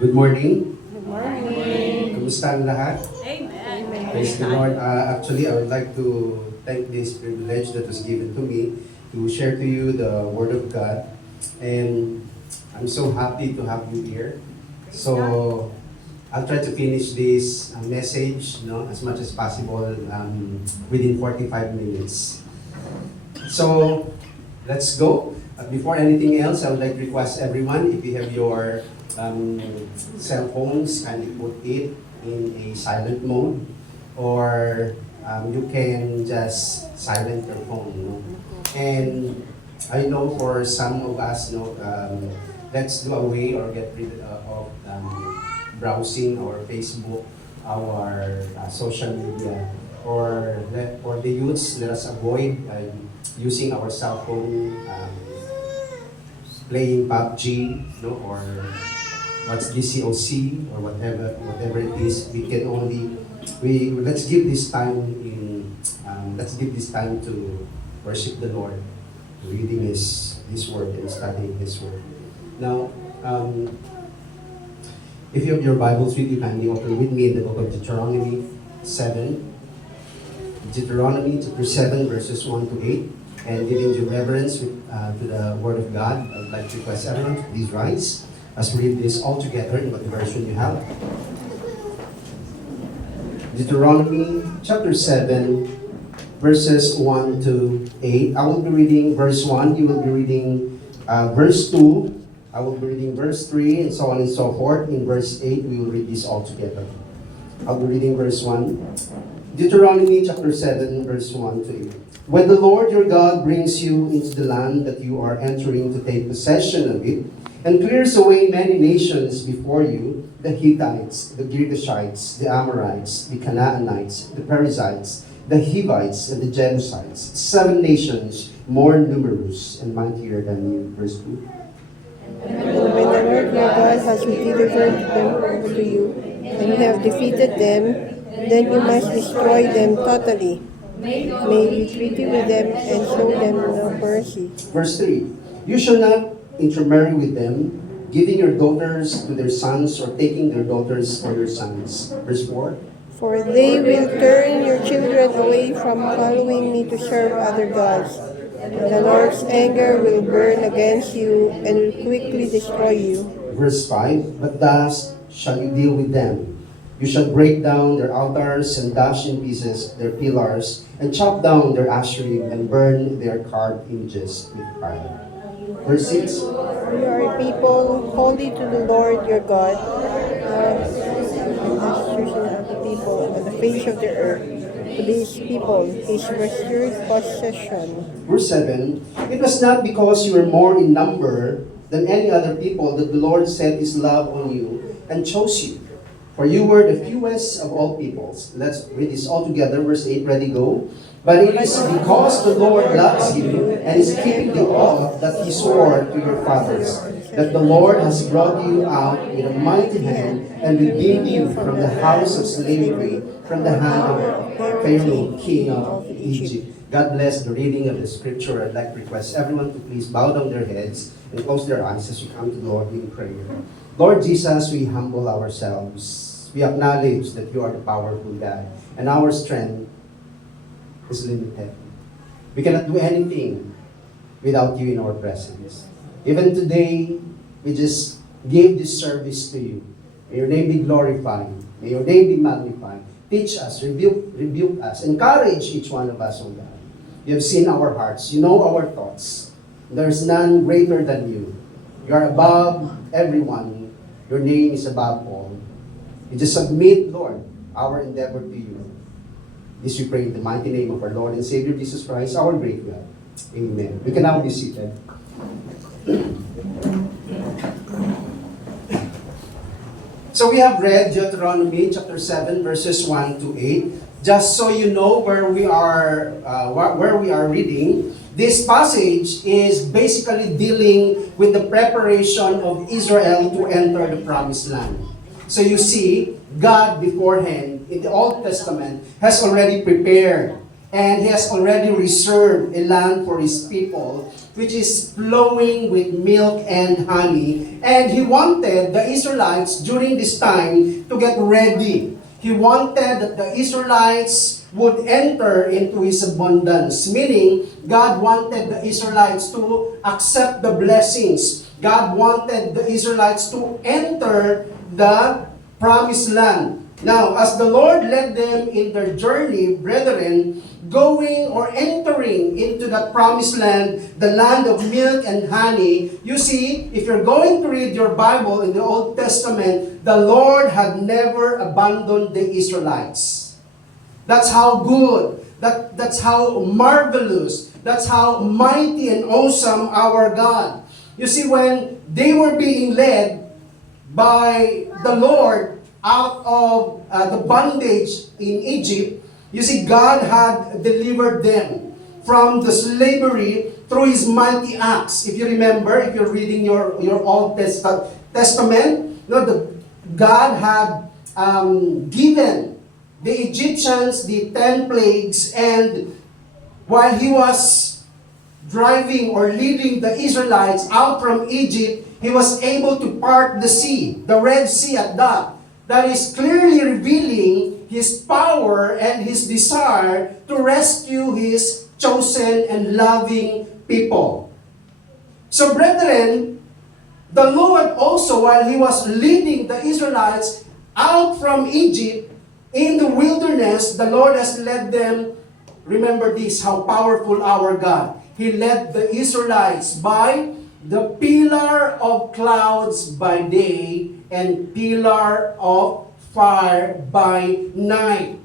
Good morning. Good morning. Kumusta ang lahat? Amen. Praise the Lord. Actually, I would like to thank this privilege that was given to me to share to you the Word of God. And I'm so happy to have you here. So, I'll try to finish this message as much as possible within 45 minutes. So, let's go. Before anything else, I would like to request everyone, if you have your cell phones, kindly put it in a silent mode, or you can just silent your phone. And I know for some of us, let's do away or get rid of browsing our Facebook, our social media, or for the youths, let us avoid using our cell phone, playing PUBG, or what's DCOC or whatever it is. Let's give this time to worship the Lord, reading His Word and studying His Word. Now, if you have your Bibles with you, kindly open with me in the book of Deuteronomy 7. Deuteronomy chapter 7 verses 1 to 8. And giving due reverence to the Word of God, I would like to request everyone to please rise as we read this all together in what version you have. Deuteronomy chapter 7 verses 1 to 8. I will be reading verse 1, you will be reading verse 2, I will be reading verse 3, and so on and so forth. In verse 8, we will read this all together. I'll be reading verse 1. Deuteronomy chapter 7 verse 1 to 8. When the Lord your God brings you into the land that you are entering to take possession of it, and clears away many nations before you, the Hittites, the Girgashites, the Amorites, the Canaanites, the Perizzites, the Hivites, and the Jebusites, 7 nations more numerous and mightier than you. Verse 2. And when the Lord your God has delivered them over to you, and you have defeated them, then you must destroy them totally. Make treaty with them and show them no mercy. Verse 3. You shall not intermarry with them, giving your daughters to their sons or taking their daughters for your sons. Verse 4. For they will turn your children away from following me to serve other gods. The Lord's anger will burn against you and will quickly destroy you. Verse 5. But thus shall you deal with them. You shall break down their altars and dash in pieces their pillars, and chop down their asherim and burn their carved images with fire. Verse 6. You are a people holy to the Lord your God, and chosen of the people on the face of the earth. To these people, His reserved possession. Verse 7. It was not because you were more in number than any other people that the Lord set His love on you and chose you. For you were the fewest of all peoples. Let's read this all together. Verse 8, ready, go. But it is because the Lord loves you and is keeping the oath that He swore to your fathers, that the Lord has brought you out with a mighty hand and redeemed you from the house of slavery, from the hand of Pharaoh, king of Egypt. God bless the reading of the scripture. I'd like to request everyone to please bow down their heads and close their eyes as we come to the Lord in prayer. Lord Jesus, we humble ourselves. We acknowledge that you are the powerful God, and our strength is limited. We cannot do anything without you in our presence. Even today, we just gave this service to you. May your name be glorified. May your name be magnified. Teach us, rebuke us, encourage each one of us, O God. You have seen our hearts. You know our thoughts. There is none greater than you. You are above everyone. Your name is above all. We just submit, Lord, our endeavor to you. This we pray in the mighty name of our Lord and Savior Jesus Christ, our great God. Amen. We can now be seated. So we have read Deuteronomy chapter 7 verses 1 to 8. Just so you know where we are reading, this passage is basically dealing with the preparation of Israel to enter the promised land. So you see, God beforehand in the Old Testament has already prepared And He has already reserved a land for His people, which is flowing with milk and honey. And He wanted the Israelites during this time to get ready. He wanted that the Israelites would enter into His abundance. Meaning, God wanted the Israelites to accept the blessings. God wanted the Israelites to enter the promised land. Now, as the Lord led them in their journey, brethren, going or entering into that promised land, the land of milk and honey, you see, if you're going to read your Bible in the Old Testament, the Lord had never abandoned the Israelites. That's how good, that's how marvelous, that's how mighty and awesome our God. You see, when they were being led by the Lord out of the bondage in Egypt, you see, God had delivered them from the slavery through His mighty acts. If you remember, if you're reading your Old Testament, God had given the Egyptians the 10 plagues, and while He was driving or leading the Israelites out from Egypt, He was able to part the sea, the Red Sea at that. That is clearly revealing His power and His desire to rescue His chosen and loving people. So brethren, the Lord also, while He was leading the Israelites out from Egypt in the wilderness, the Lord has led them. Remember this, how powerful our God. He led the Israelites by the pillar of clouds by day and pillar of fire by night.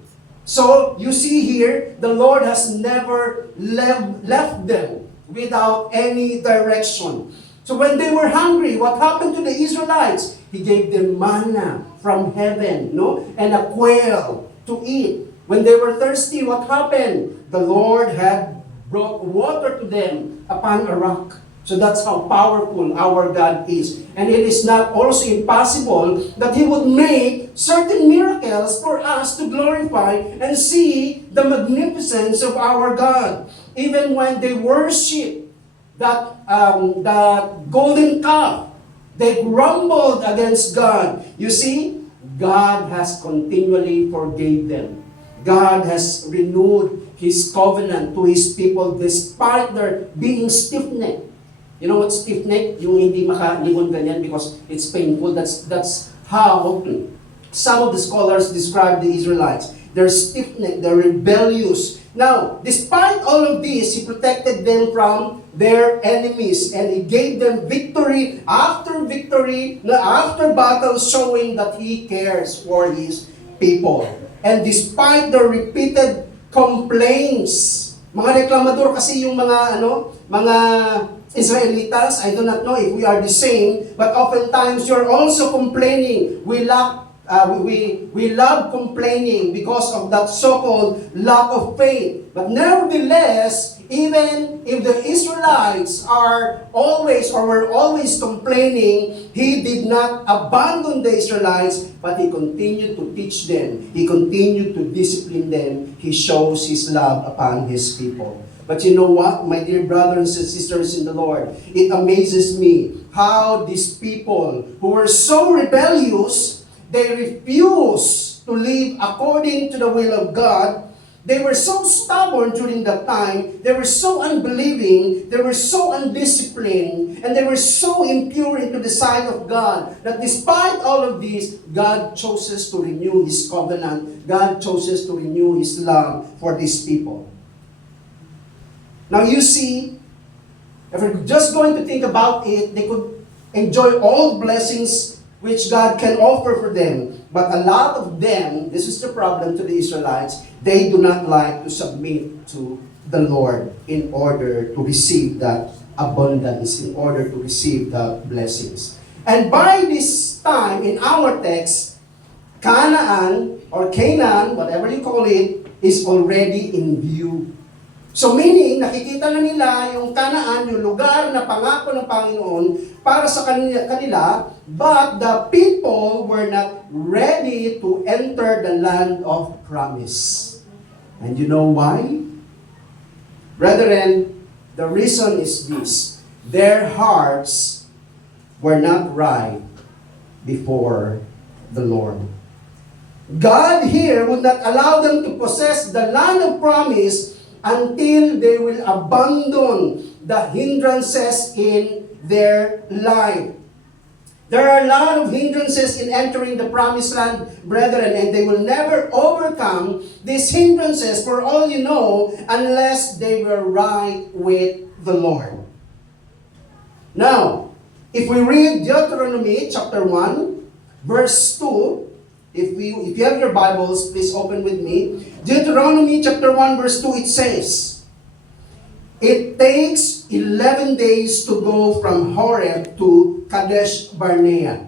So, you see here, the Lord has never left them without any direction. So when they were hungry, what happened to the Israelites? He gave them manna from heaven, and a quail to eat. When they were thirsty, what happened? The Lord had brought water to them upon a rock. So that's how powerful our God is. And it is not also impossible that He would make certain miracles for us to glorify and see the magnificence of our God. Even when they worship that golden calf, they grumbled against God. You see, God has continually forgave them. God has renewed His covenant to His people despite their being stiff-necked. You know what stiff-necked? Yung hindi makalingon ganyan because it's painful. That's how some of the scholars describe the Israelites. They're stiff-necked, they're rebellious. Now, despite all of this, He protected them from their enemies and He gave them victory, after battle, showing that He cares for His people. And despite the repeated complaints, mga reklamador kasi yung mga Israelitas, I do not know if we are the same, but oftentimes you're also complaining. We love complaining because of that so-called lack of faith. But nevertheless, even if the Israelites were always complaining, He did not abandon the Israelites, but He continued to teach them. He continued to discipline them. He shows His love upon His people. But you know what, my dear brothers and sisters in the Lord, it amazes me how these people who were so rebellious, they refused to live according to the will of God. They were so stubborn during that time, they were so unbelieving, they were so undisciplined, and they were so impure into the sight of God, that despite all of this, God chooses to renew His covenant. God chooses to renew His love for these people. Now you see, if we're just going to think about it, they could enjoy all blessings which God can offer for them. But a lot of them, this is the problem to the Israelites, they do not like to submit to the Lord in order to receive that abundance, in order to receive the blessings. And by this time, in our text, Canaan, or Canaan, whatever you call it, is already in view. So meaning, nakikita na nila yung Canaan, yung lugar na pangako ng Panginoon para sa kanila, but the people were not ready to enter the land of promise. And you know why? Brethren, the reason is this: their hearts were not right before the Lord. God here would not allow them to possess the land of promise until they will abandon the hindrances in their life. There are a lot of hindrances in entering the promised land, brethren, and they will never overcome these hindrances, for all you know, unless they were right with the Lord. Now, if we read Deuteronomy chapter 1, verse 2, if you have your Bibles, please open with me. Deuteronomy chapter 1, verse 2, it says, "It takes 11 days to go from Horeb to Kadesh Barnea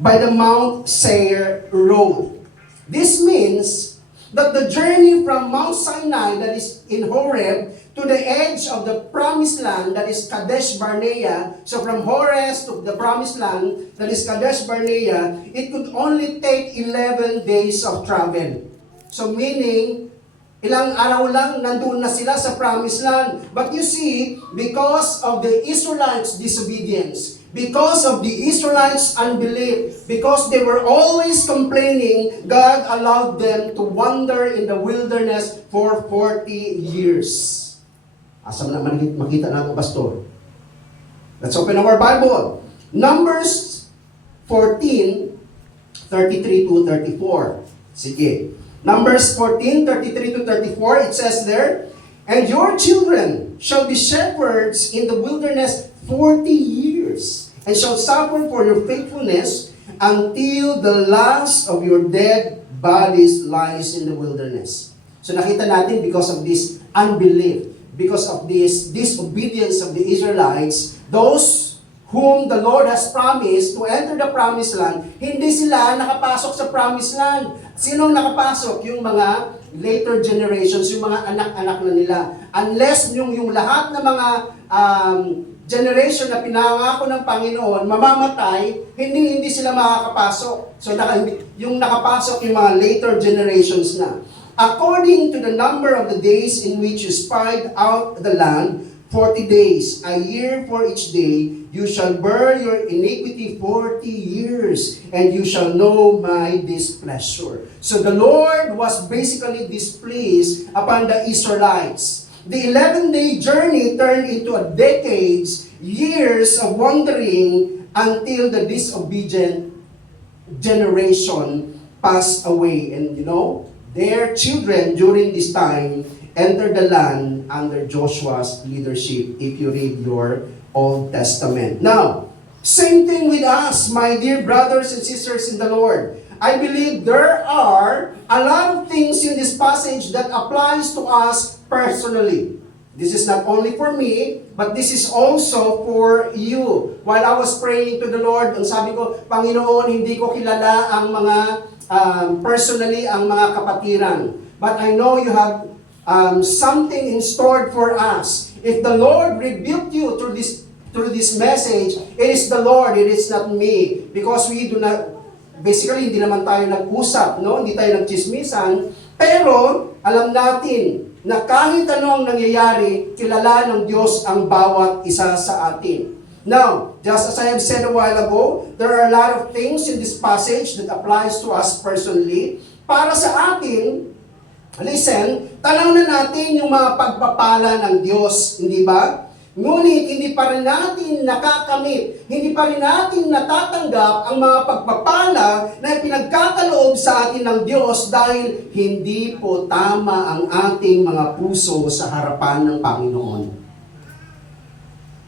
by the Mount Seir road." This means that the journey from Mount Sinai, that is in Horeb, to the edge of the promised land, that is Kadesh Barnea. So from Horeb to the promised land, that is Kadesh Barnea, it could only take 11 days of travel. So meaning, ilang araw lang nandun na sila sa promised land. But you see, because of the Israelites' disobedience, because of the Israelites' unbelief, because they were always complaining, God allowed them to wander in the wilderness for 40 years. Asa naman makita natin, Pastor? Let's open our Bible. Numbers 14, 33 to 34. Sige. Numbers 14, 33 to 34, it says there, "And your children shall be shepherds in the wilderness 40 years, and shall suffer for your faithfulness until the last of your dead bodies lies in the wilderness." So nakita natin, because of this unbelief, because of this disobedience of the Israelites, those whom the Lord has promised to enter the promised land, hindi sila nakapasok sa promised land. Sinong nakapasok? Yung mga later generations, yung mga anak-anak na nila. Unless yung lahat ng mga generation na pinangako ng Panginoon mamamatay, hindi sila makakapasok. So yung nakapasok yung mga later generations na. "According to the number of the days in which you spied out the land, 40 days, a year for each day, you shall bear your iniquity 40 years, and you shall know my displeasure." So the Lord was basically displeased upon the Israelites. The 11-day journey turned into a decades, years of wandering, until the disobedient generation passed away. And you know, their children during this time entered the land under Joshua's leadership, if you read your Old Testament. Now, same thing with us, my dear brothers and sisters in the Lord. I believe there are a lot of things in this passage that applies to us personally. This is not only for me, but this is also for you. While I was praying to the Lord, ang sabi ko, Panginoon, hindi ko kilala ang mga personally ang mga kapatiran. But I know you have something in store for us. If the Lord rebuked you through this message, it is the Lord, it is not me. Because we do not, basically, hindi naman tayo nag-usap, no? Hindi tayo nagchismisan. Pero, alam natin na kahit ano ang nangyayari, kilala ng Diyos ang bawat isa sa atin. Now, just as I have said a while ago, there are a lot of things in this passage that applies to us personally. Para sa atin, listen, tanawin natin yung mga pagpapala ng Diyos, hindi ba? Ngunit hindi pa rin natin nakakamit, hindi pa rin natin natatanggap ang mga pagpapala na pinagkakaloob sa atin ng Diyos dahil hindi po tama ang ating mga puso sa harapan ng Panginoon.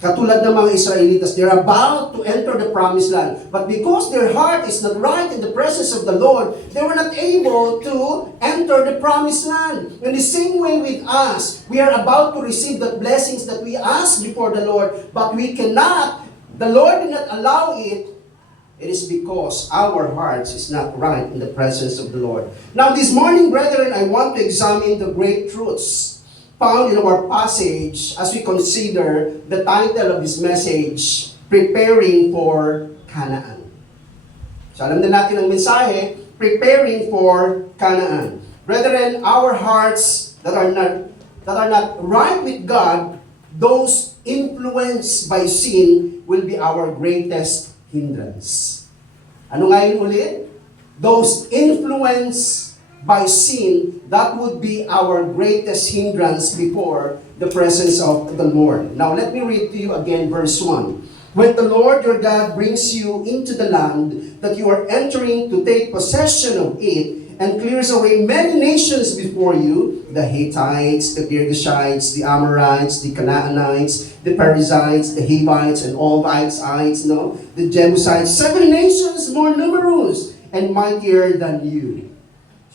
Katulad ng mga Israelitas, they're about to enter the promised land. But because their heart is not right in the presence of the Lord, they were not able to enter the promised land. In the same way with us, we are about to receive the blessings that we ask before the Lord, but we cannot, the Lord did not allow it. It is because our hearts is not right in the presence of the Lord. Now this morning, brethren, I want to examine the great truths found in our passage as we consider the title of this message, Preparing for Canaan. So alam na natin ang mensahe, Preparing for Canaan. Brethren, our hearts that are not that are not right with God, those influenced by sin will be our greatest hindrance. Ano nga yun ulit? Those influenced by sin, that would be our greatest hindrance before the presence of the Lord. Now let me read to you again verse 1. When the Lord your God brings you into the land that you are entering to take possession of it, and clears away many nations before you, the Hittites, the Girgashites, the Amorites, the Canaanites, the Perizzites, the Hivites, and all the Ites, the Jebusites, 7 nations more numerous and mightier than you.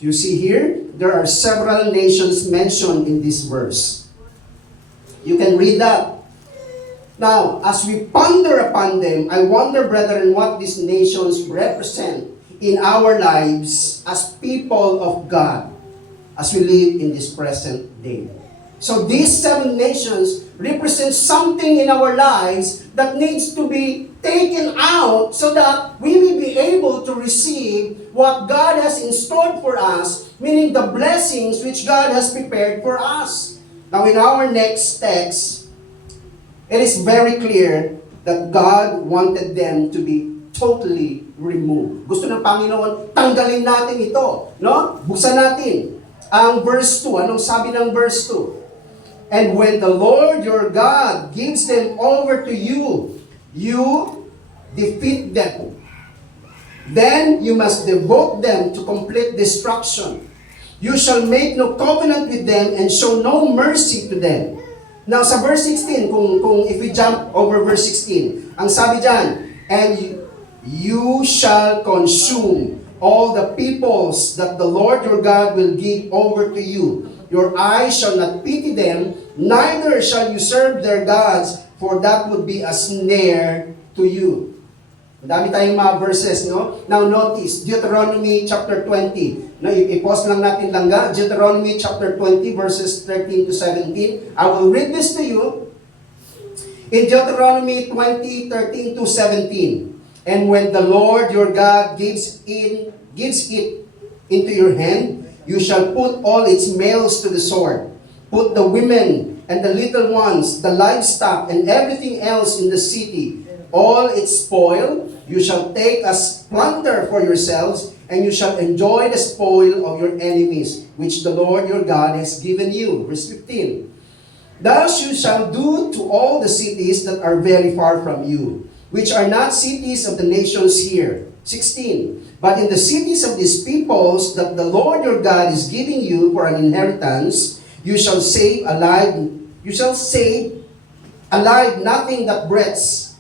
You see here, there are several nations mentioned in this verse. You can read that. Now, as we ponder upon them, I wonder, brethren, what these nations represent in our lives as people of God, as we live in this present day. So these 7 nations represent something in our lives that needs to be taken out so that we will be able to receive what God has in store for us, meaning the blessings which God has prepared for us. Now in our next text, it is very clear that God wanted them to be totally removed. Gusto ng Panginoon, tanggalin natin ito, no? Buksan natin ang verse 2. Anong sabi ng verse 2? And when the Lord your God gives them over to you, you defeat them. Then you must devote them to complete destruction. You shall make no covenant with them and show no mercy to them. Now sa verse 16, kung if we jump over verse 16, ang sabi dyan, and you shall consume all the peoples that the Lord your God will give over to you. Your eyes shall not pity them, neither shall you serve their gods, for that would be a snare to you. Ang dami tayong mga verses, no? Now notice, Deuteronomy chapter 20. No, i-pause lang natin langga. Deuteronomy chapter 20 verses 13 to 17. I will read this to you. In Deuteronomy 20, 13 to 17. And when the Lord your God gives it into your hand, you shall put all its males to the sword. Put the women and the little ones, the livestock, and everything else in the city, all its spoil, you shall take as plunder for yourselves, and you shall enjoy the spoil of your enemies, which the Lord your God has given you. Verse 15. Thus you shall do to all the cities that are very far from you, which are not cities of the nations here. 16. But in the cities of these peoples that the Lord your God is giving you for an inheritance, you shall save alive nothing that breathes,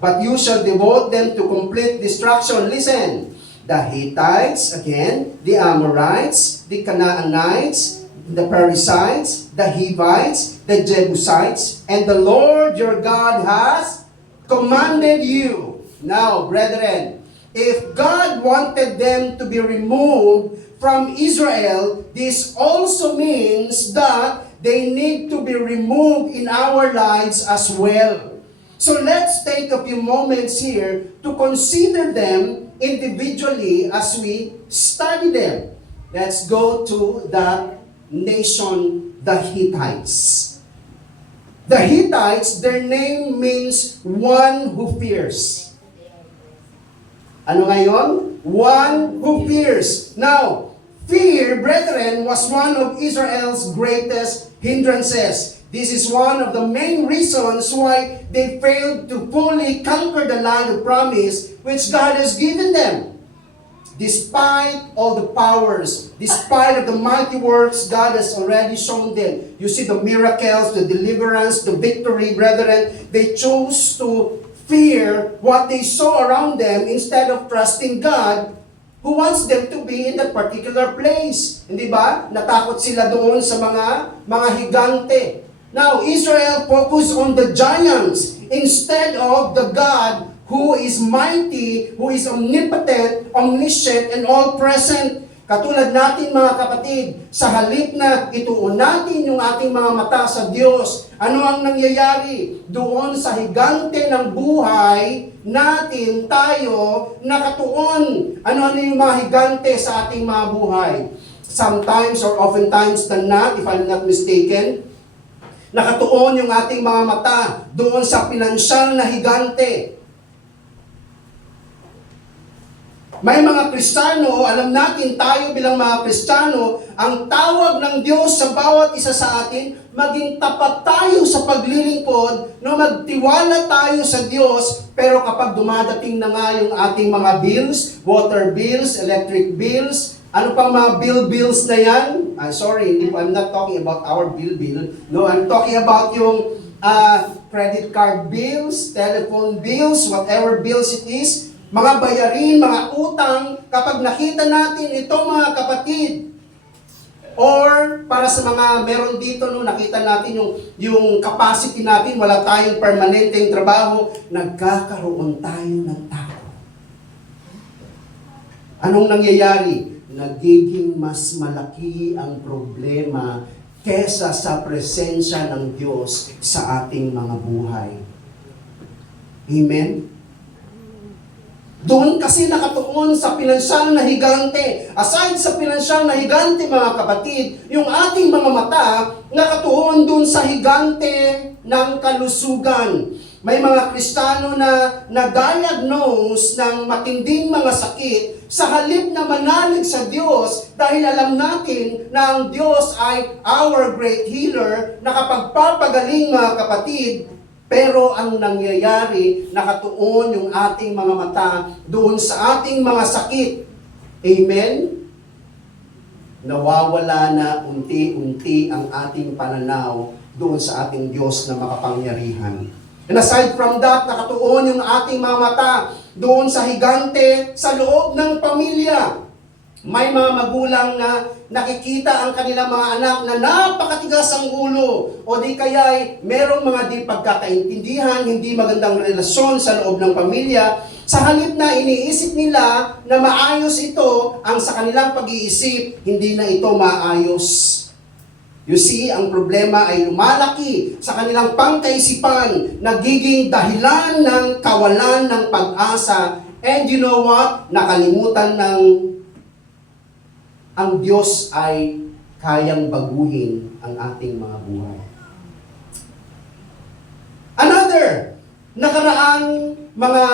but you shall devote them to complete destruction. Listen, the Hittites, again, the Amorites, the Canaanites, the Perizzites, the Hivites, the Jebusites, and the Lord your God has commanded you. Now, brethren, if God wanted them to be removed from Israel, this also means that they need to be removed in our lives as well. So let's take a few moments here to consider them individually as we study them. Let's go to the nation, the Hittites. The Hittites, their name means one who fears. Ano ngayon? One who fears. Now, fear, brethren, was one of Israel's greatest hindrances. This is one of the main reasons why they failed to fully conquer the land of promise which God has given them. Despite all the powers, despite of the mighty works God has already shown them. You see the miracles, the deliverance, the victory, brethren. They chose to fear what they saw around them instead of trusting God who wants them to be in that particular place. Hindi ba? Natakot sila doon sa mga higante. Now, Israel focused on the giants instead of the God who is mighty, who is omnipotent, omniscient, and all-present. Katulad natin mga kapatid, sa halip na ituon natin yung ating mga mata sa Diyos, ano ang nangyayari? Doon sa higante ng buhay natin tayo nakatuon. Ano yung mga higante sa ating mga buhay? Sometimes or oftentimes than not, if I'm not mistaken, Nakatuon yung ating mga mata doon sa pinansyal na higante. May mga Kristiyano, alam natin tayo bilang mga Kristiyano, ang tawag ng Diyos sa bawat isa sa atin, maging tapat tayo sa paglilingkod, no, magtiwala tayo sa Diyos, pero kapag dumadating na nga yung ating mga bills, water bills, electric bills, ano pang mga bills na yan? Sorry, I'm not talking about our bill. No, I'm talking about yung credit card bills, telephone bills, whatever bills it is, mga bayarin, mga utang, kapag nakita natin ito mga kapatid, or para sa mga meron dito, no, nakita natin yung capacity natin, wala tayong permanenteng trabaho, nagkakaroon tayo ng takot. Anong nangyayari? Nagiging mas malaki ang problema kesa sa presensya ng Diyos sa ating mga buhay. Amen? Doon kasi nakatuon sa pinansyal na higante. Aside sa pinansyal na higante, mga kapatid, yung ating mga mata nakatuon doon sa higante ng kalusugan. May mga Kristiyano na na-diagnose ng matinding mga sakit sa halip na manalig sa Diyos dahil alam natin na ang Diyos ay our great healer na kapag papagaling, mga kapatid, pero ang nangyayari, nakatuon yung ating mga mata doon sa ating mga sakit. Amen? Nawawala na unti-unti ang ating pananaw doon sa ating Diyos na makapangyarihan. And aside from that, nakatuon yung ating mga mata doon sa higante sa loob ng pamilya. May mga magulang na nakikita ang kanilang mga anak na napakatigas ang ulo o di kaya merong mga di pagkakaintindihan, hindi magandang relasyon sa loob ng pamilya. Sa halip na iniisip nila na maayos ito, ang sa kanilang pag-iisip, hindi na ito maayos. You see, ang problema ay lumalaki sa kanilang pangkaisipan, nagiging dahilan ng kawalan ng pag-asa. And you know what? Nakalimutan ng ang Diyos ay kayang baguhin ang ating mga buhay. Another, nakaraang mga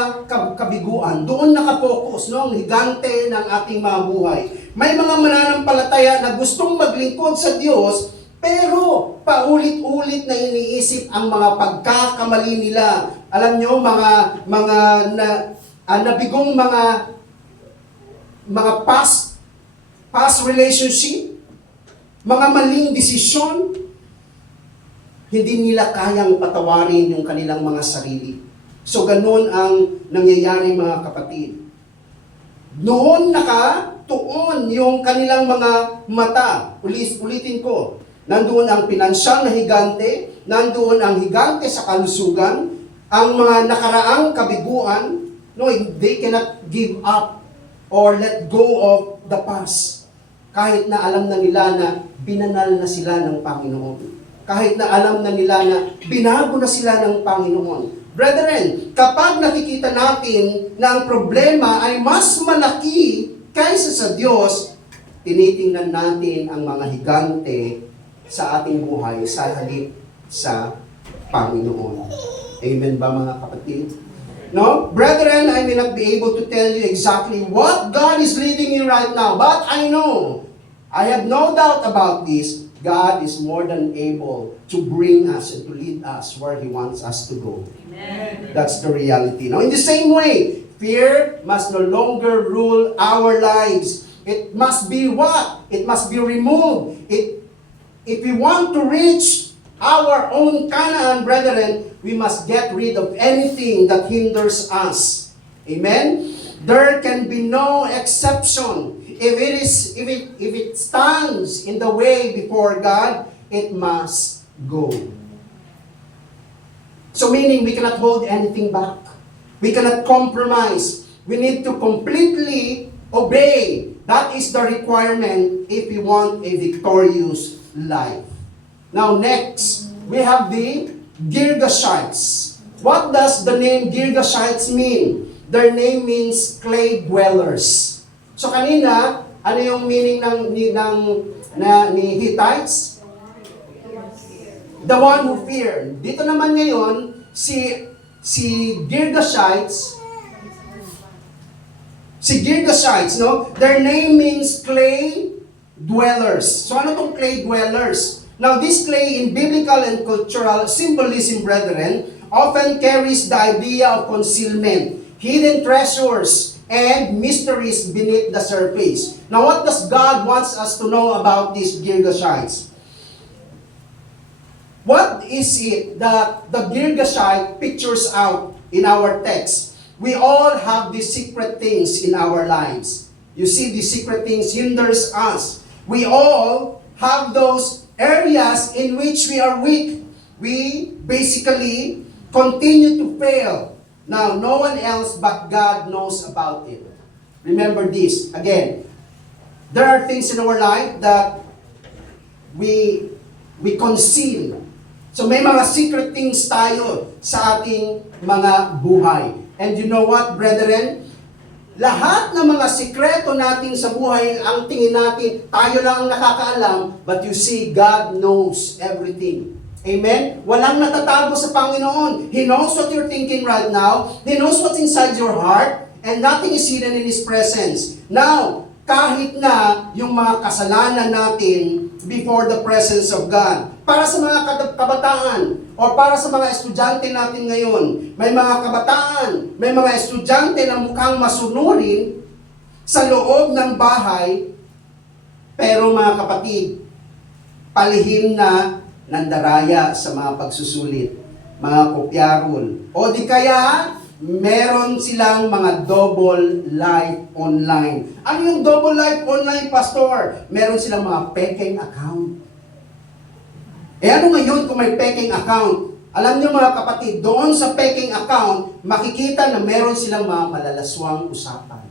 kabiguan, doon nakapokus, no, ang higante ng ating mga buhay. May mga mananampalataya na gustong maglingkod sa Diyos, pero paulit-ulit na iniisip ang mga pagkakamali nila. Alam nyo, nabigong mga past relationship, mga maling desisyon, hindi nila kayang patawarin yung kanilang mga sarili. So ganun ang nangyayari, mga kapatid. Noon nakatuon yung kanilang mga mata. Ulitin ko, nandoon ang pinansyal na higante, nandoon ang higante sa kalusugan, ang mga nakaraang kabiguan, no, they cannot give up or let go of the past. Kahit na alam na nila na binanal na sila ng Panginoon. Kahit na alam na nila na binago na sila ng Panginoon. Brethren, kapag nakikita natin na ang problema ay mas malaki kaysa sa Diyos, tinitingnan natin ang mga higante sa ating buhay sa halip sa Panginoon. Amen ba, mga kapatid? No? Brethren, I may not be able to tell you exactly what God is leading you right now, but I know, I have no doubt about this, God is more than able to bring us and to lead us where He wants us to go. Amen. That's the reality. Now, in the same way, fear must no longer rule our lives. It must be what? It must be removed. If we want to reach our own Canaan, brethren, we must get rid of anything that hinders us. Amen? There can be no exception. If it stands in the way before God, it must go. So meaning we cannot hold anything back. We cannot compromise. We need to completely obey. That is the requirement if we want a victorious life. Now next, we have the Girgashites. What does the name Girgashites mean? Their name means clay dwellers. So kanina, ano yung meaning ni Hittites? The one who feared. Dito naman ngayon, si Girgashites, no? Their name means clay dwellers. So ano tong clay dwellers? Now this clay in biblical and cultural symbolism, brethren, often carries the idea of concealment, hidden treasures, and mysteries beneath the surface. Now what does God wants us to know about these Girgashites? What is it that the Girgashite pictures out in our text? We all have these secret things in our lives. You see, these secret things hinders us. We all have those areas in which we are weak. We basically continue to fail. Now, no one else but God knows about it. Remember this, again, there are things in our life that we conceal. So may mga secret things tayo sa ating mga buhay. And you know what, brethren? Lahat ng mga sikreto natin sa buhay, ang tingin natin, tayo lang ang nakakaalam, but you see, God knows everything. Amen? Walang natatago sa Panginoon. He knows what you're thinking right now. He knows what's inside your heart, and nothing is hidden in His presence. Now, kahit na yung mga kasalanan natin before the presence of God. Para sa mga kabataan o para sa mga estudyante natin ngayon, may mga kabataan, may mga estudyante na mukhang masunurin sa loob ng bahay, pero mga kapatid, palihim na nandaraya sa mga pagsusulit, mga kopyarol, o di kaya meron silang mga double life online. Ano yung double life online, Pastor? Meron silang mga peking account. Ano ngayon kung may peking account? Alam niyo mga kapatid, doon sa peking account, makikita na meron silang mga malalaswang usapan.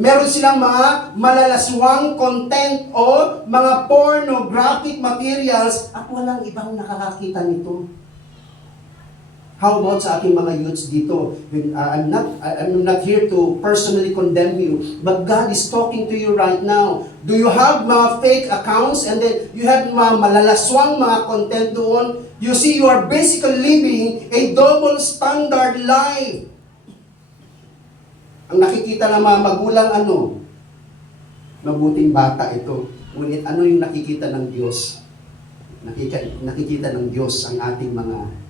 Meron silang mga malalaswang content o mga pornographic materials at walang ibang nakakakita nito. How about sa aking mga youths dito? I'm not here to personally condemn you, but God is talking to you right now. Do you have mga fake accounts and then you have mga malalaswang mga content doon? You see, you are basically living a double standard life. Ang nakikita ng mga magulang, mabuting bata ito. Ngunit ano yung nakikita ng Diyos? Nakikita ng Diyos ang ating mga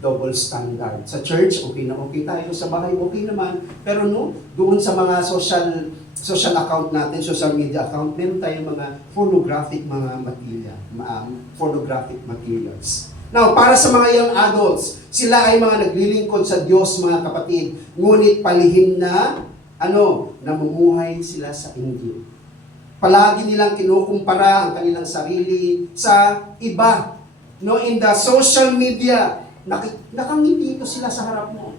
double standard. Sa church, okay na okay tayo. Sa bahay, okay naman. Pero doon sa mga social account natin, social media account, meron tayong mga pornographic materials. Now, para sa mga young adults, sila ay mga naglilingkod sa Diyos, mga kapatid. Ngunit palihim na, namumuhay sila sa Inggit. Palagi nilang kinukumpara ang kanilang sarili sa iba. In the social media, nakangiti ito sila sa harap mo.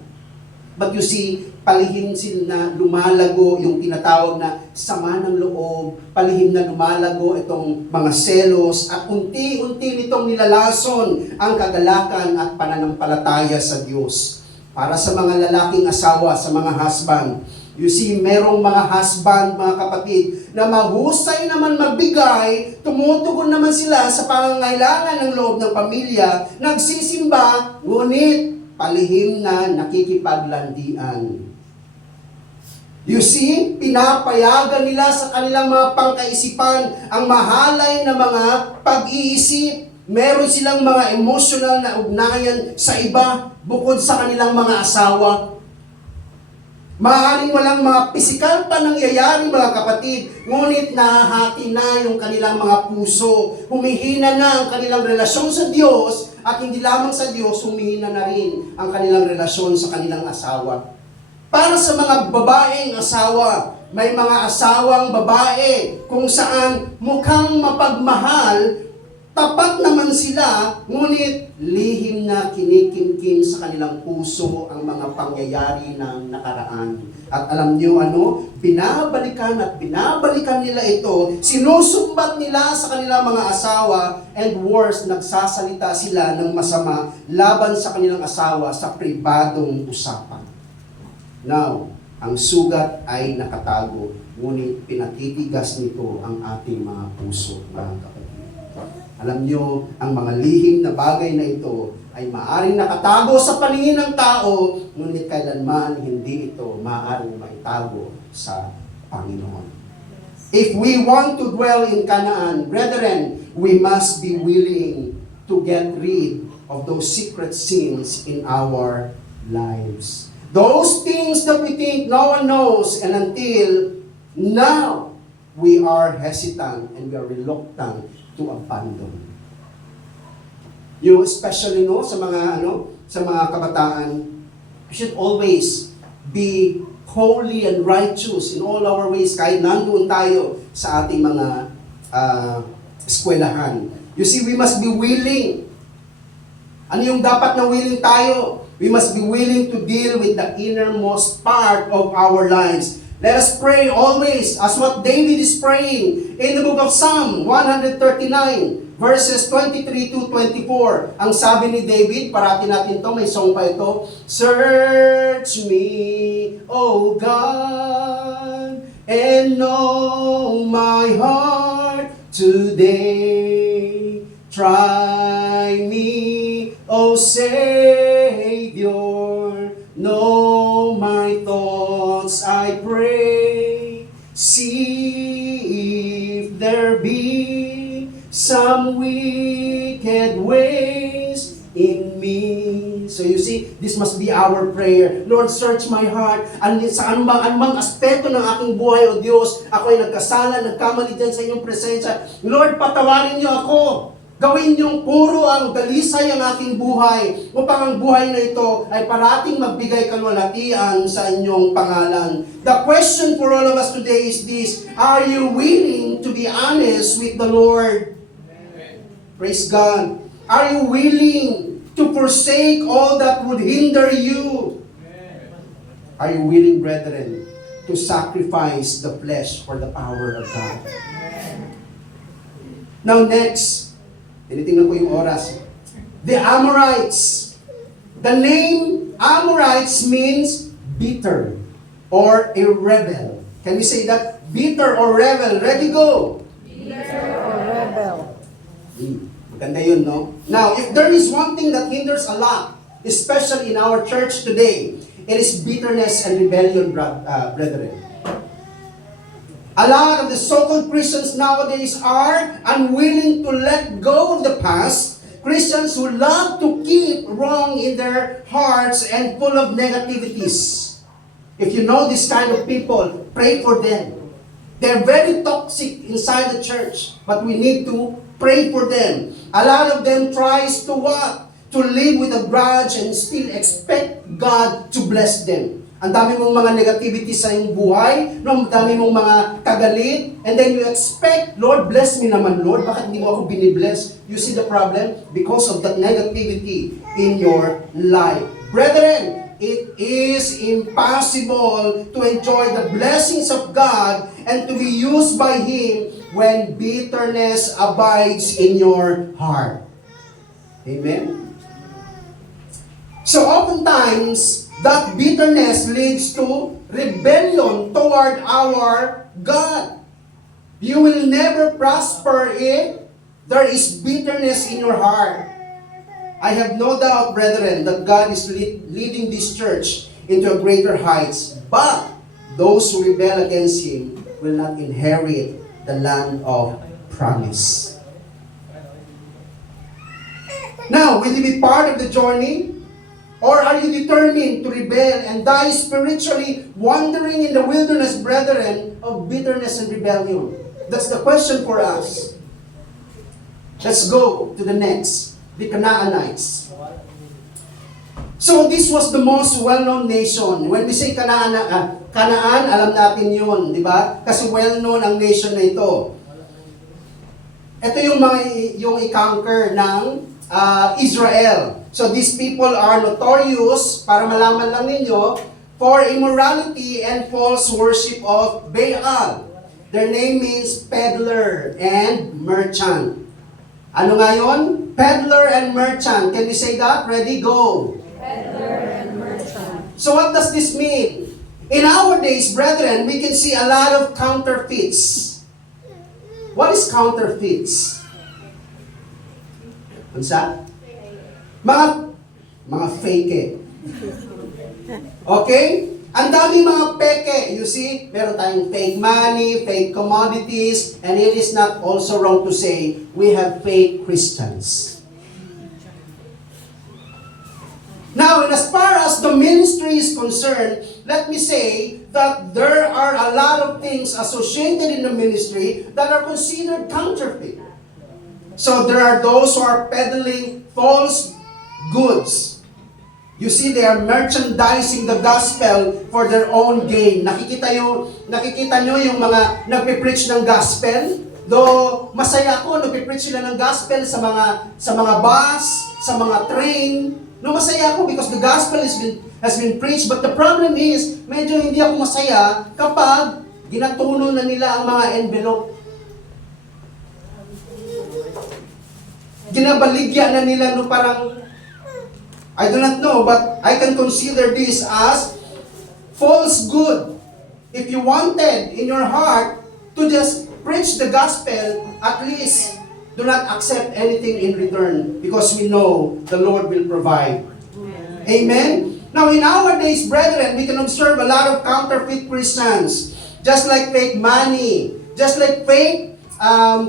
But you see, palihim sila na lumalago yung tinatawag na sama ng loob, palihim na lumalago itong mga selos, at unti-unti nitong nilalason ang kagalakan at pananampalataya sa Diyos. Para sa mga lalaking asawa, sa mga husband, you see, merong mga husband, mga kapatid, na mahusay naman magbigay, tumutugon naman sila sa pangangailangan ng loob ng pamilya, nagsisimba, ngunit palihim na nakikipaglandian. You see, pinapayagan nila sa kanilang mga pangkaisipan ang mahalay na mga pag-iisip. Meron silang mga emotional na ugnayan sa iba bukod sa kanilang mga asawa. Maaaring walang mga pisikal pa nangyayari, mga kapatid, ngunit nahahati na yung kanilang mga puso. Humihina na ang kanilang relasyon sa Diyos, at hindi lamang sa Diyos, humihina na rin ang kanilang relasyon sa kanilang asawa. Para sa mga babaeng asawa, may mga asawang babae kung saan mukhang mapagmahal, tapat naman sila, ngunit lihim na kinikimkim sa kanilang puso ang mga pangyayari ng nakaraan. At alam niyo binabalikan at binabalikan nila ito, sinusumbat nila sa kanilang mga asawa, and worse, nagsasalita sila ng masama laban sa kanilang asawa sa pribadong usapan. Now, ang sugat ay nakatago, ngunit pinatitigas nito ang ating mga puso, mga kapatid. Alam nyo, ang mga lihim na bagay na ito ay maaring nakatago sa paningin ng tao, ngunit kailanman hindi ito maaring maitago sa Panginoon. If we want to dwell in Canaan, brethren, we must be willing to get rid of those secret sins in our lives. Those things that we think no one knows, and until now, we are hesitant and we are reluctant to abandon. You especially sa mga kabataan, we should always be holy and righteous in all our ways kahit nandoon tayo sa ating mga eskwelahan. You see, we must be willing. Ano yung dapat na willing tayo? We must be willing to deal with the innermost part of our lives. Let us pray always as what David is praying in the book of Psalm 139, verses 23 to 24. Ang sabi ni David, parati natin to, may song pa ito, Search me, O God, and know my heart today. Try me, O Savior, know my thoughts, I pray. See if there be some wicked ways in me. So you see, this must be our prayer. Lord, search my heart. Sa anumang aspeto ng aking buhay, O Diyos, ako ay nagkasala, nagkamali dyan sa inyong presensya. Lord, patawarin niyo ako. Gawin niyong puro ang dalisay ang aking buhay upang ang buhay na ito ay parating magbigay kalwalhatian sa inyong pangalan. The question for all of us today is this: are you willing to be honest with the Lord? Amen. Praise God. Are you willing to forsake all that would hinder you? Amen. Are you willing, brethren, to sacrifice the flesh for the power of God? Amen. Now next, tinitingnan ko yung oras. The Amorites. The name Amorites means bitter or a rebel. Can we say that? Bitter or rebel. Ready, go. Bitter or rebel. Maganda yun, no? Now, if there is one thing that hinders a lot, especially in our church today, it is bitterness and rebellion, brethren. A lot of the so-called Christians nowadays are unwilling to let go of the past. Christians who love to keep wrong in their hearts and full of negativities. If you know this kind of people, pray for them. They're very toxic inside the church, but we need to pray for them. A lot of them tries to what? To live with a grudge and still expect God to bless them. Ang dami mong mga negativity sa iyong buhay, no? Ang dami mong mga kagalit, and then you expect, Lord, bless me naman, Lord. Bakit hindi mo ako binibless? You see the problem? Because of that negativity in your life. Brethren, it is impossible to enjoy the blessings of God and to be used by Him when bitterness abides in your heart. Amen? So oftentimes, that bitterness leads to rebellion toward our God. You will never prosper if there is bitterness in your heart. I have no doubt, brethren, that God is leading this church into a greater heights, but those who rebel against Him will not inherit the land of promise. Now, will you be part of the journey? Or are you determined to rebel and die spiritually, wandering in the wilderness, brethren, of bitterness and rebellion? That's the question for us. Let's go to the next, the Canaanites. So this was the most well-known nation. When we say Canaan, alam natin yun, di ba? Kasi well-known ang nation na ito. Ito yung i-conquer ng Israel. So these people are notorious, para malaman lang ninyo, for immorality and false worship of Baal. Their name means peddler and merchant. Ano nga yun? Peddler and merchant. Can we say that? Ready, go. Peddler and merchant. So what does this mean? In our days, brethren, we can see a lot of counterfeits. What is counterfeits? Unsa? Mga fake. Okay? Ang daming mga peke. You see, meron tayong fake money, fake commodities, and it is not also wrong to say we have fake Christians. Now, as far as the ministry is concerned, let me say that there are a lot of things associated in the ministry that are considered counterfeit. So there are those who are peddling false goods. You see, they are merchandising the gospel for their own gain. Nakikita nyo yung mga nagpe-preach ng gospel? Though masaya ako, nagpe-preach sila ng gospel sa mga bus, sa mga train. No, masaya ako because the gospel has been preached. But the problem is, medyo hindi ako masaya kapag ginatuno na nila ang mga envelope. Ginabaligya na nila no parang, I do not know, but I can consider this as false good. If you wanted in your heart to just preach the gospel, at least do not accept anything in return because we know the Lord will provide. Amen? Now, in our days, brethren, we can observe a lot of counterfeit Christians. Just like fake money, just like fake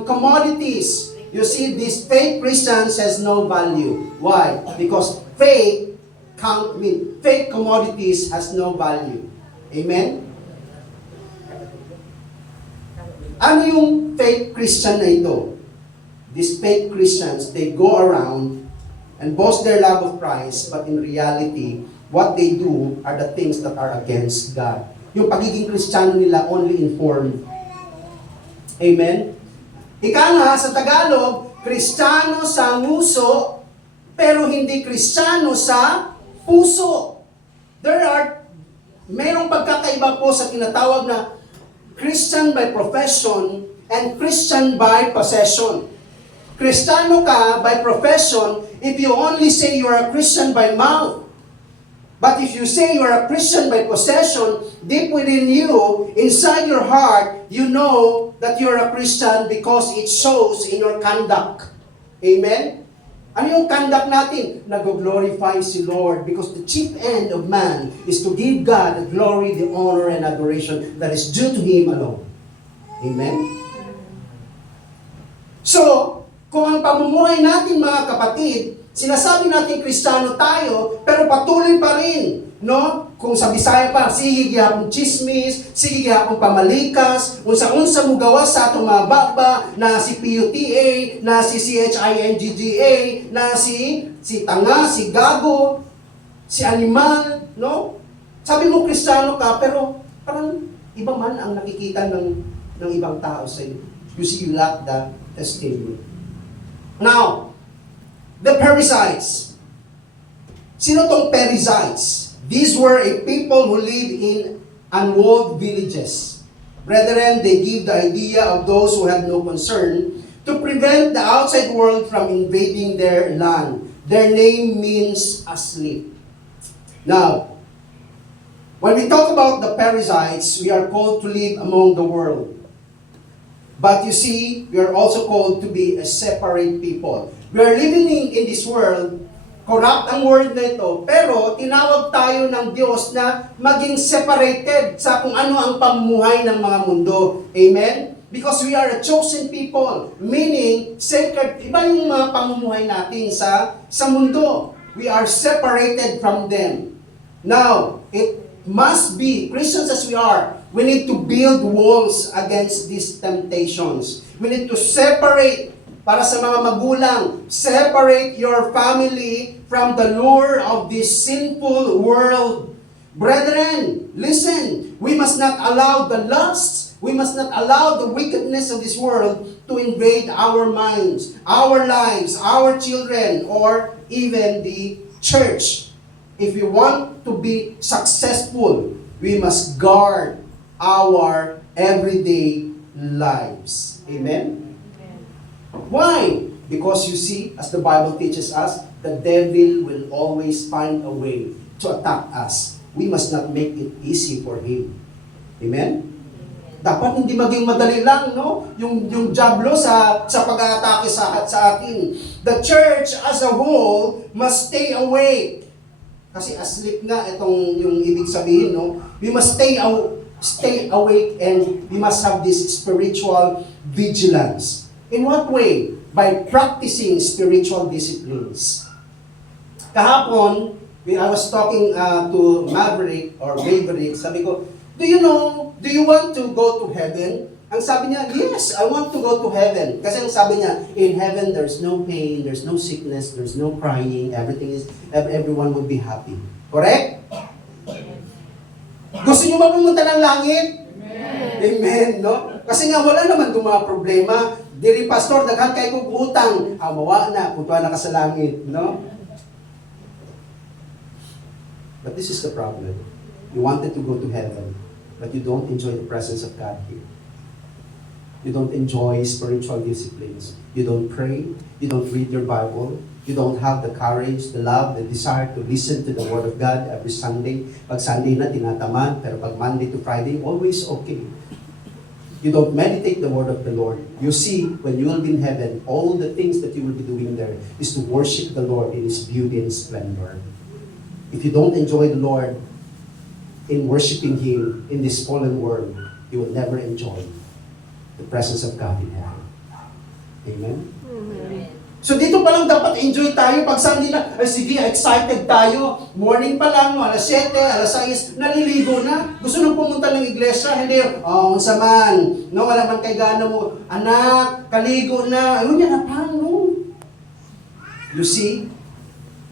commodities. You see, these fake Christians has no value. Why? Because fake commodities has no value. Amen? Ano yung fake Christian na ito? These fake Christians, they go around and boast their love of Christ, but in reality, what they do are the things that are against God. Yung pagiging Kristiyano nila only informed. Amen? Ika nga, sa Tagalog, Kristiyano sa nguso, pero hindi Kristiyano sa puso. Mayroong pagkakaiba po sa tinatawag na Christian by profession and Christian by possession. Kristiyano ka by profession if you only say you are a Christian by mouth. But if you say you are a Christian by possession, deep within you, inside your heart, you know that you're a Christian because it shows in your conduct. Amen? Ano yung conduct natin? Nag-glorify si Lord because the chief end of man is to give God the glory, the honor, and adoration that is due to Him alone. Amen? So, kung ang pamumuhay natin mga kapatid, sinasabi natin Kristiyano tayo, pero patuloy pa rin, no? Kung sa Bisaya pa, sige gihapon chismis, sige gihapon pamalikas, unsa-unsa mo gawas sa atong mga baba, na si PUTA, na si CHINGGA, na si tanga, si gago, si animal, no? Sabi mo Kristiyano ka, pero parang iba man ang nakikita ng ibang tao sa iyo. You see, you lack the testimony. Now, the Perizzites. Sino tong Perizzites? These were a people who lived in unwalled villages. Brethren, they give the idea of those who have no concern to prevent the outside world from invading their land. Their name means asleep. Now, when we talk about the Perizzites, we are called to live among the world. But you see, we are also called to be a separate people. We are living in this world, corrupt ang world na ito, pero tinawag tayo ng Diyos na maging separated sa kung ano ang pamumuhay ng mga mundo. Amen? Because we are a chosen people, meaning sacred. Iba yung mga pamumuhay natin sa mundo. We are separated from them. Now, it must be, Christians as we are, we need to build walls against these temptations. We need to separate, para sa mga magulang, separate your family from the lure of this sinful world. Brethren, listen, we must not allow the lusts, we must not allow the wickedness of this world to invade our minds, our lives, our children, or even the church. If we want to be successful, we must guard our everyday lives. Amen? Why? Because you see, as the Bible teaches us, the devil will always find a way to attack us. We must not make it easy for him. Amen? Dapat hindi maging madali lang, no? Yung diablo sa pag-aatake sa atin. The church as a whole must stay awake. Kasi asleep nga itong yung ibig sabihin, no? We must stay awake and we must have this spiritual vigilance. In what way? By practicing spiritual disciplines. Kahapon, I was talking to Maverick, sabi ko, do you want to go to heaven? Ang sabi niya, yes, I want to go to heaven. Kasi ang sabi niya, in heaven, there's no pain, there's no sickness, there's no crying, everyone will be happy. Correct? Gusto niyo ba pumunta ng langit? Amen, no? Kasi nga wala naman itong mga problema. Diri pastor, daghan kay kog utang, mawa na, putuan na ka sa langit, no? But this is the problem. You wanted to go to heaven, but you don't enjoy the presence of God here. You don't enjoy spiritual disciplines. You don't pray. You don't read your Bible. You don't have the courage, the love, the desire to listen to the Word of God every Sunday. Pag Sunday na, tinatamad. Pero pag Monday to Friday, always okay. You don't meditate the Word of the Lord. You see, when you will be in heaven, all the things that you will be doing there is to worship the Lord in His beauty and splendor. If you don't enjoy the Lord in worshiping Him in this fallen world, you will never enjoy the presence of God in heaven. Amen? So dito pa lang dapat enjoy tayo. Pag Sunday na, ay sige, excited tayo. Morning pa lang, no, alas 7, alas 6, naliligo na. Gusto nang pumunta ng iglesia, hindi, unsa man, no, wala man kay gana mo, anak, kaligo na, ayun yan, apang, no. You see,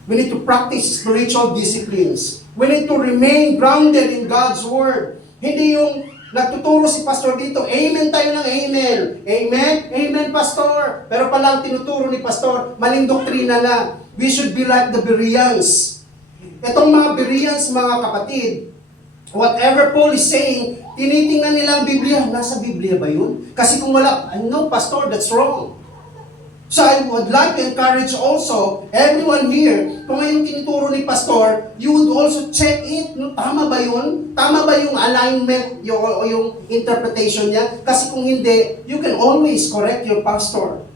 we need to practice spiritual disciplines. We need to remain grounded in God's Word. Hindi yung nagtuturo si pastor dito, amen tayo ng amen. Amen? Amen, pastor. Pero palang tinuturo ni pastor, maling doktrina na. We should be like the Bereans. Itong mga Bereans, mga kapatid, whatever Paul is saying, tinitingnan nila ang Biblia. Nasa Biblia ba yun? Kasi kung wala, no, pastor, that's wrong. So I would like to encourage also everyone here, kung yung tinuturo ni pastor, you would also check it. No? Tama ba yun? Tama ba yung alignment o yung interpretation niya? Kasi kung hindi, you can always correct your pastor.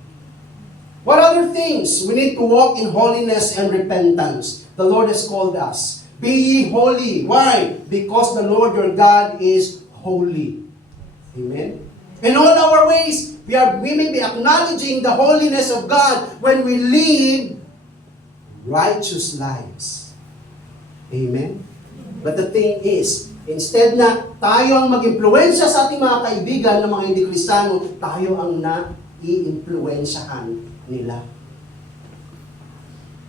What other things? We need to walk in holiness and repentance. The Lord has called us. Be ye holy. Why? Because the Lord your God is holy. Amen? In all our ways, we may be acknowledging the holiness of God when we live righteous lives. Amen? But the thing is, instead na tayo ang mag-impluensya sa ating mga kaibigan ng mga hindi Kristiyano, tayo ang na-i-impluensyahan nila.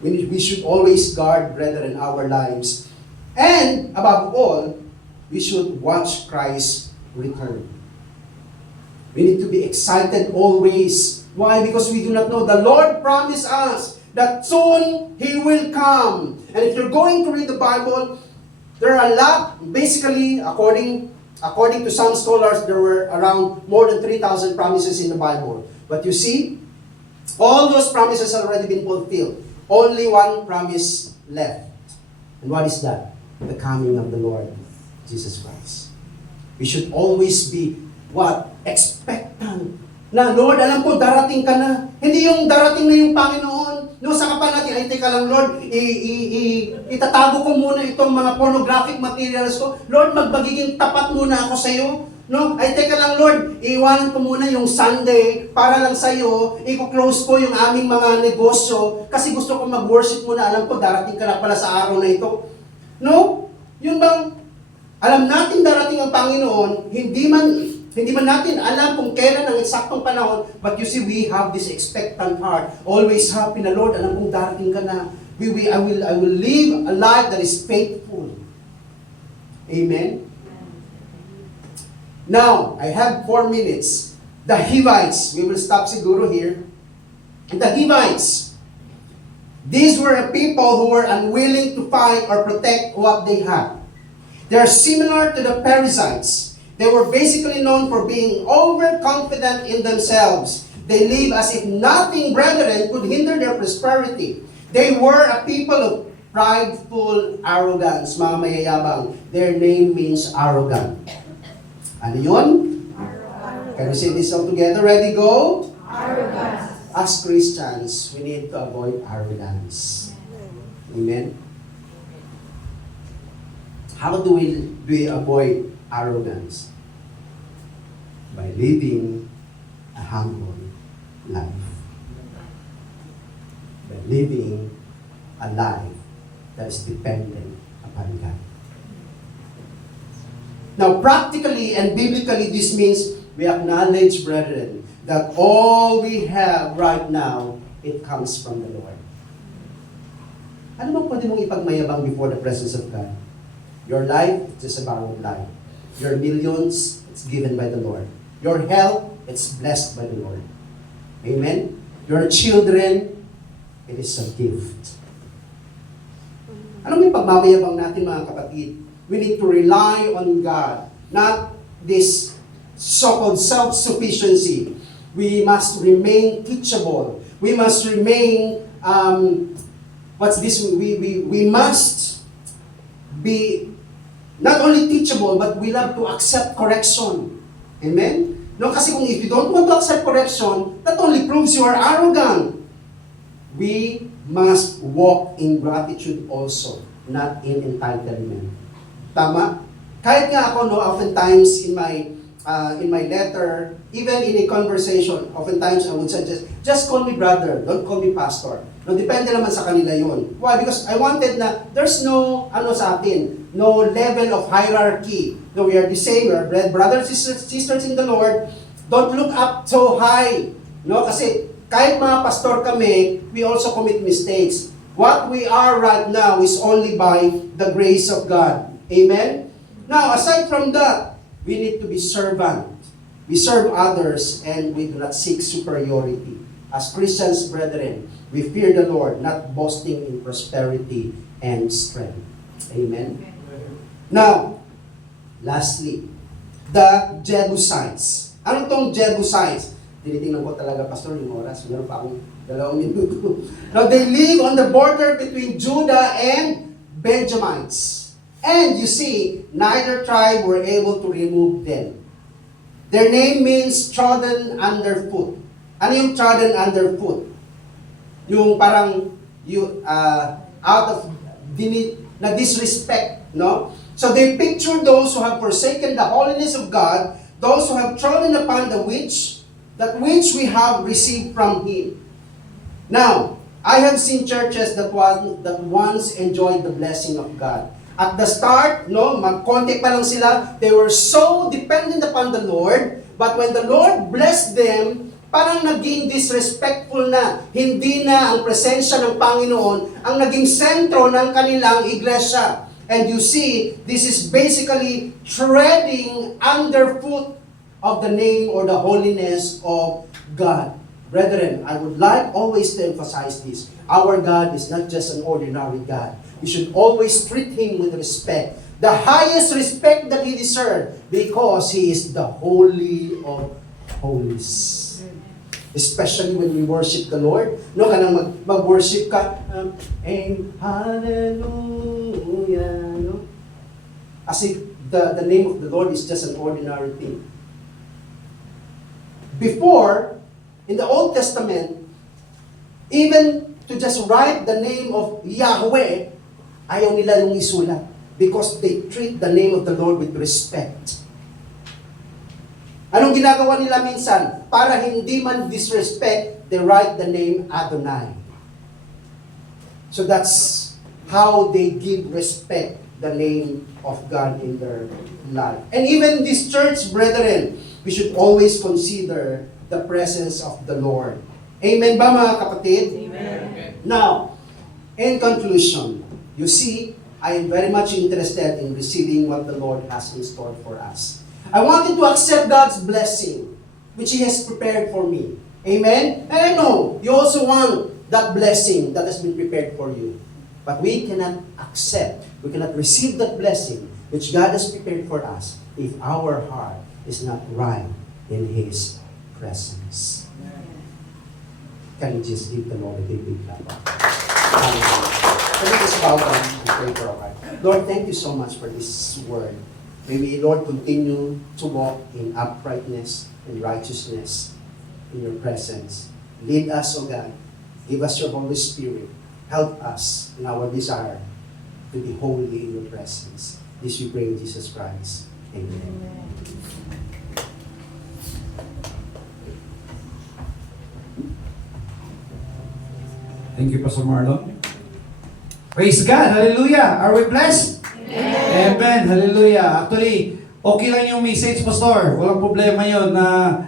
We should always guard, brethren, our lives. And, above all, we should watch Christ's return. We need to be excited always. Why? Because we do not know. The Lord promised us that soon He will come. And if you're going to read the Bible, there are a lot, basically, according to some scholars, there were around more than 3,000 promises in the Bible. But you see, all those promises have already been fulfilled. Only one promise left. And what is that? The coming of the Lord, Jesus Christ. We should always be what? Expectant. Na, Lord, alam ko, darating ka na. Hindi yung darating na yung Panginoon. No, saka pa natin, ay, teka lang, Lord, itatago ko muna itong mga pornographic materials ko. Lord, magmagiging tapat muna ako sa iyo. No, ay, teka lang, Lord, iiwanan ko muna yung Sunday para lang sa iyo. I-close ko yung aming mga negosyo kasi gusto ko mag-worship muna. Alam ko, darating ka na pala sa araw na ito. No? Yun bang, alam natin darating ang Panginoon, hindi man natin alam kung kailan ang eksaktong panahon, but you see, we have this expectant heart. Always happy na, Lord, alam kong darating ka na. I will live a life that is faithful. Amen? Now, I have 4 minutes. The Hivites, we will stop siguro here. The Hivites, these were a people who were unwilling to fight or protect what they had. They are similar to the Perizzites. They were basically known for being overconfident in themselves. They live as if nothing, brethren, could hinder their prosperity. They were a people of prideful arrogance, mga mayayabang. Their name means arrogant. Ano yun? Can we say this all together? Ready, go? Arrogance. As Christians, we need to avoid arrogance. Amen? How do we avoid arrogance? By living a humble life. By living a life that is dependent upon God. Now, practically and biblically, this means we acknowledge, brethren, that all we have right now, it comes from the Lord. Ano bang pwede mong ipagmayabang before the presence of God? Your life, it's just a borrowed life. Your millions, it's given by the Lord. Your health, it's blessed by the Lord. Amen? Your children, it is a gift. Ano may pagmamayabang natin, mga kapatid? We need to rely on God, not this so-called self-sufficiency. We must remain teachable. We must remain, we must be not only teachable, but we love to accept correction. Amen? No, kasi kung if you don't want to accept correction, that only proves you are arrogant. We must walk in gratitude also, not in entitlement. Tama? Kahit nga ako, no, oftentimes in my letter, even in a conversation, oftentimes I would suggest, just call me brother, don't call me pastor. No, depende naman sa kanila yun. Why? Because I wanted na, there's no, sa atin, no level of hierarchy. No, we are the same, we are brothers, sisters in the Lord. Don't look up so high. No, kasi kahit mga pastor kami, we also commit mistakes. What we are right now is only by the grace of God. Amen? Now, aside from that, we need to be servant. We serve others and we do not seek superiority. As Christians, brethren, we fear the Lord, not boasting in prosperity and strength. Amen? Now, lastly, the Jebusites. Ano tong Jebusites? Tinitingnan ko talaga, Pastor, yung oras. Meron pa akong 2 minuto. Now, they live on the border between Judah and Benjamites. And you see, neither tribe were able to remove them. Their name means trodden underfoot. Ano yung trodden underfoot? Yung parang out of na disrespect, no? So they picture those who have forsaken the holiness of God, those who have trodden upon that which we have received from Him. Now, I have seen churches that once enjoyed the blessing of God. At the start, no, konti pa lang sila, they were so dependent upon the Lord, but when the Lord blessed them, parang naging disrespectful na. Hindi na ang presensya ng Panginoon ang naging sentro ng kanilang iglesia. And you see, this is basically treading underfoot of the name or the holiness of God. Brethren, I would like always to emphasize this. Our God is not just an ordinary God. We should always treat Him with respect. The highest respect that He deserves because He is the Holy of Holies. Especially when we worship the Lord. No, kanang mag-worship ka, and hallelujah, no? As if the name of the Lord is just an ordinary thing. Before, in the Old Testament, even to just write the name of Yahweh, ayaw nila yung isulat because they treat the name of the Lord with respect. Anong ginagawa nila minsan? Para hindi man disrespect, they write the name Adonai. So that's how they give respect the name of God in their life. And even this church, brethren, we should always consider the presence of the Lord. Amen ba, mga kapatid? Amen. Now, in conclusion, you see, I am very much interested in receiving what the Lord has in store for us. I wanted to accept God's blessing, which He has prepared for me. Amen? And I know, you also want that blessing that has been prepared for you. But we cannot accept, we cannot receive that blessing which God has prepared for us if our heart is not right in His presence. Can you just give the Lord a big clap? Can we just bow down and pray for our heart? Lord, thank you so much for this word. May we, Lord, continue to walk in uprightness. and righteousness in your presence. Lead us, O God. Give us your Holy Spirit. Help us in our desire to be holy in your presence. This we pray in Jesus Christ. Amen. Thank you, Pastor Marlon. Praise God! Hallelujah! Are we blessed? Amen! Hallelujah! Actually, okay lang yung message, Pastor. Walang problema yon na